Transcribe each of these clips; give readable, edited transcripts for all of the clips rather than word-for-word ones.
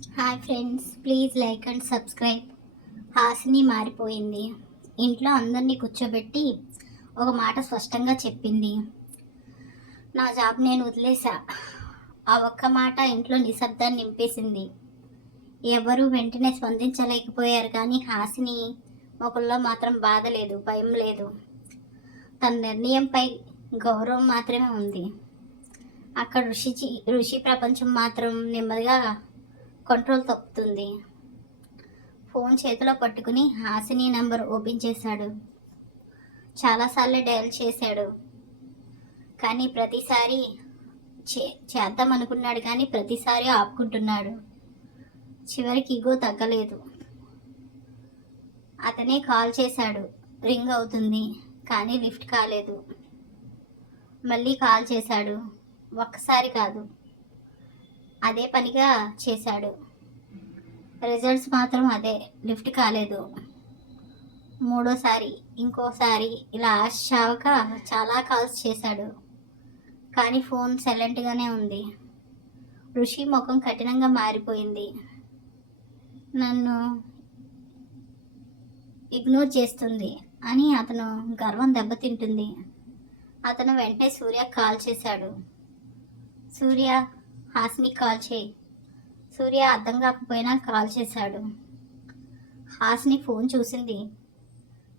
Hi friends, please like and subscribe. Hasini మారిపోయింది. ఇంట్లో అందరినీ కూర్చోబెట్టి ఒక మాట స్పష్టంగా చెప్పింది. నా జాబ్ నేను వదిలేశా. ఆ ఒక్క మాట ఇంట్లో నిశ్శబ్దాన్ని నింపేసింది. ఎవరూ వెంటనే స్పందించలేకపోయారు, కానీ హాసిని ముఖంలో మాత్రం బాధ లేదు, భయం లేదు. తన నిర్ణయంపై గౌరవం మాత్రమే ఉంది. అక్కడ ఋషి ప్రపంచం మాత్రం నెమ్మదిగా కంట్రోల్ తప్పుతుంది. ఫోన్ చేతిలో పట్టుకుని హాసిని నంబర్ ఓపెన్ చేశాడు. చాలాసార్లు డయల్ చేశాడు, కానీ ప్రతిసారి చేద్దాం అనుకున్నాడు, కానీ ప్రతిసారి ఆపుకుంటున్నాడు. చివరికి ఇగో తగ్గలేదు. అతనే కాల్ చేశాడు. రింగ్ అవుతుంది, కానీ లిఫ్ట్ కాలేదు. మళ్ళీ కాల్ చేశాడు. ఒక్కసారి కాదు, అదే పనిగా చేశాడు. రిజల్ట్స్ మాత్రం అదే, లిఫ్ట్ కాలేదు. మూడోసారి, ఇంకోసారి, ఇలా ఆశావక చాలా కాల్స్ చేశాడు, కానీ ఫోన్ సైలెంట్గానే ఉంది. ఋషి ముఖం కఠినంగా మారిపోయింది. నన్ను ఇగ్నోర్ చేస్తుంది అని అతను గర్వం దెబ్బతింటుంది. అతను వెంటనే సూర్య కాల్ చేశాడు. సూర్య, హాసిని కాల్ చేయి. సూర్య అర్థం కాకపోయినా కాల్ చేశాడు. హాసిని ఫోన్ చూసింది.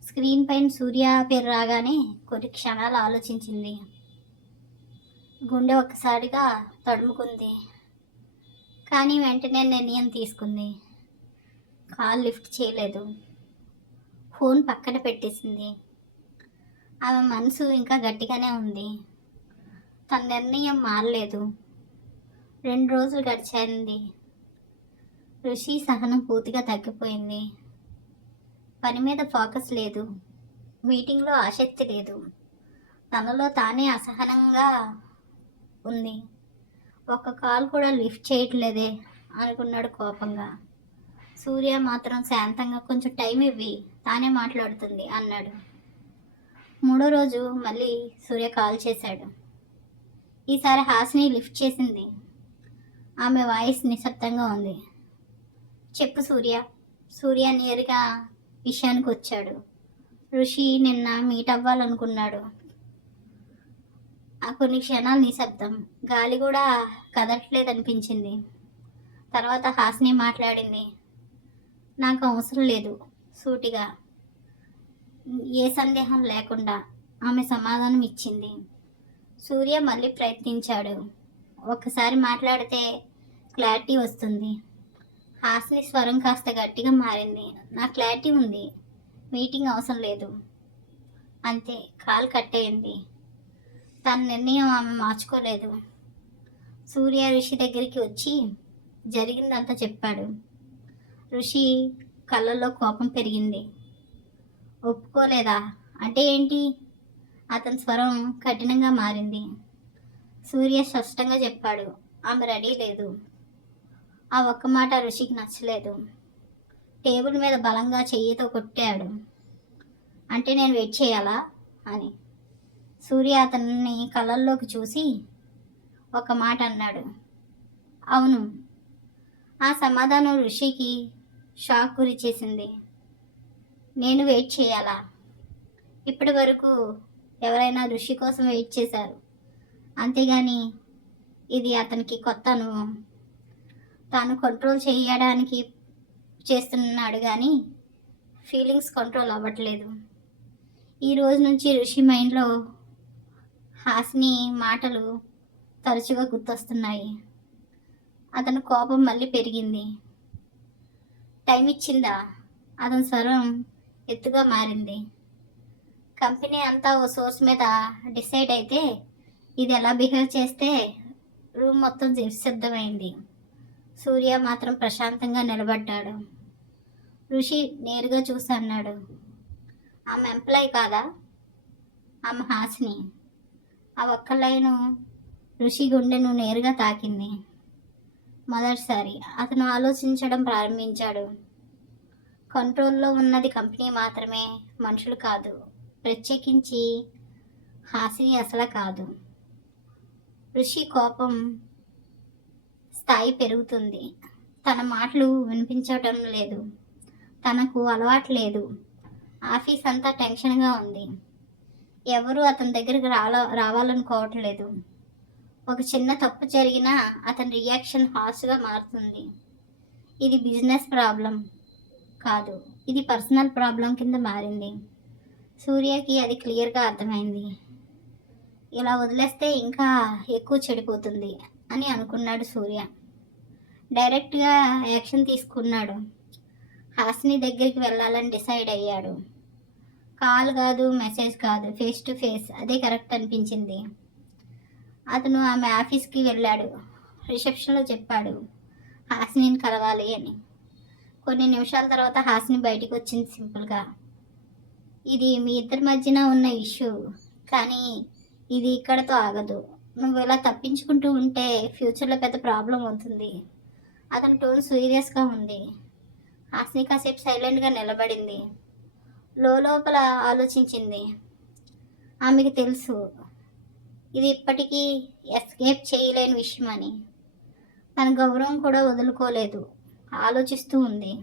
స్క్రీన్ పైన సూర్య పేరు రాగానే కొన్ని క్షణాలు ఆలోచించింది. గుండె ఒక్కసారిగా తడుముకుంది, కానీ వెంటనే నిర్ణయం తీసుకుంది. కాల్ లిఫ్ట్ చేయలేదు. ఫోన్ పక్కన పెట్టేసింది. ఆమె మనసు ఇంకా గట్టిగానే ఉంది. తన నిర్ణయం మారలేదు. 2 రోజులు గడిచింది. ఋషి సహనం పూర్తిగా తగ్గిపోయింది. పని మీద ఫోకస్ లేదు. మీటింగ్లో ఆసక్తి లేదు. తనలో తానే అసహనంగా ఉంది. ఒక్క కాల్ కూడా లిఫ్ట్ చేయట్లేదే అనుకున్నాడు కోపంగా. సూర్య మాత్రం శాంతంగా, కొంచెం టైం ఇవ్వి, తానే మాట్లాడుతుంది అన్నాడు. 3వ రోజు మళ్ళీ సూర్య కాల్ చేశాడు. ఈసారి హాసిని లిఫ్ట్ చేసింది. ఆమె వాయిస్ నిశ్శబ్దంగా ఉంది. చెప్పు సూర్య. సూర్య నేరుగా విషయానికి వచ్చాడు. ఋషి నిన్న మీట్ అవ్వాలనుకున్నాడు. ఆ కొన్ని క్షణాలు నిశ్శబ్దం. గాలి కూడా కదలట్లేదనిపించింది. తర్వాత హాసిని మాట్లాడింది. నాకు అవసరం లేదు, సూటిగా, ఏ సందేహం లేకుండా ఆమె సమాధానం ఇచ్చింది. సూర్య మళ్ళీ ప్రయత్నించాడు. ఒక్కసారి మాట్లాడితే క్లారిటీ వస్తుంది. హాసిని స్వరం కాస్త గట్టిగా మారింది. నా క్లారిటీ ఉంది, మీటింగ్ అవసరం లేదు. అంతే, కాల్ కట్ అయింది. తన నిర్ణయం ఆమె మార్చుకోలేదు. సూర్య ఋషి దగ్గరికి వచ్చి జరిగిందంతా చెప్పాడు. ఋషి కళ్ళల్లో కోపం పెరిగింది. ఒప్పుకోలేదా అంటే ఏంటి? అతని స్వరం కఠినంగా మారింది. సూర్య స్పష్టంగా చెప్పాడు, ఆమె రెడీ లేదు. ఆ ఒక్క మాట ఋషికి నచ్చలేదు. టేబుల్ మీద బలంగా చెయ్యితో కొట్టాడు. అంటే నేను వెయిట్ చేయాలా అని. సూర్య అతన్ని కళ్ళల్లోకి చూసి ఒక మాట అన్నాడు. అవును. ఆ సమాధానం ఋషికి షాక్ గురి చేసింది. నేను వెయిట్ చేయాలా? ఇప్పటి వరకు ఎవరైనా ఋషి కోసం వెయిట్ చేశారు, అంతేగాని ఇది అతనికి కొత్త అనుభవం. తాను కంట్రోల్ చేయడానికి చేస్తున్నాడు, కానీ ఫీలింగ్స్ కంట్రోల్ అవ్వట్లేదు. ఈ రోజు నుంచి ఋషి మైండ్లో హాసిని మాటలు తరచుగా గుర్తొస్తున్నాయి. అతని కోపం మళ్ళీ పెరిగింది. టైం ఇచ్చిందా? అతని స్వరం ఎత్తుగా మారింది. కంపెనీ అంతా ఓ సోర్స్ మీద డిసైడ్ అయితే ఇది ఎలా బిహేవ్ చేస్తే రూమ్ మొత్తం నిశ్శబ్దమైంది. సూర్య మాత్రం ప్రశాంతంగా నిలబడ్డాడు. ఋషి నేరుగా చూసి అన్నాడు, ఆమె ఎంప్లాయ్ కాదా? ఆమె హాసిని. ఆ ఒక్క లైను ఋషి గుండెను నేరుగా తాకింది. మొదటిసారి అతను ఆలోచించడం ప్రారంభించాడు. కంట్రోల్లో ఉన్నది కంపెనీ మాత్రమే, మనుషులు కాదు. ప్రత్యేకించి హాసిని అసలు కాదు. ఋషి కోపం స్థాయి పెరుగుతుంది. తన మాటలు వినిపించటం లేదు. తనకు అలవాటు లేదు. ఆఫీస్ అంతా టెన్షన్గా ఉంది. ఎవరు అతని దగ్గరికి రావాలనుకోవట్లేదు. ఒక చిన్న తప్పు జరిగినా అతని రియాక్షన్ హార్ష్గా మారుతుంది. ఇది బిజినెస్ ప్రాబ్లం కాదు, ఇది పర్సనల్ ప్రాబ్లం కింద మారింది. సూర్యకి అది క్లియర్గా అర్థమైంది. ఇలా వదిలేస్తే ఇంకా ఎక్కువ చెడిపోతుంది అని అనుకున్నాడు సూర్య. డైరెక్ట్గా యాక్షన్ తీసుకున్నాడు. హాసిని దగ్గరికి వెళ్ళాలని డిసైడ్ అయ్యాడు. కాల్ కాదు, మెసేజ్ కాదు, ఫేస్ టు ఫేస్ అదే కరెక్ట్ అనిపించింది. అతను ఆమె ఆఫీస్కి వెళ్ళాడు. రిసెప్షన్లో చెప్పాడు హాసినిని కలవాలి అని. కొన్ని నిమిషాల తర్వాత హాసిని బయటికి వచ్చింది సింపుల్గా. ఇది మీ ఇద్దరి మధ్యన ఉన్న ఇష్యూ, కానీ ఇది ఇక్కడతో ఆగదు. నువ్వు ఇలా తప్పించుకుంటూ ఉంటే ఫ్యూచర్లో పెద్ద ప్రాబ్లం అవుతుంది. అతని టోన్ సీరియస్గా ఉంది. హాసిని కాసేపు సైలెంట్గా నిలబడింది. లోపల ఆలోచించింది. ఆమెకు తెలుసు ఇది ఇప్పటికీ ఎస్కేప్ చేయలేని విషయం అని. తన గౌరవం కూడా వదులుకోలేదు. ఆలోచిస్తూ ఉంది.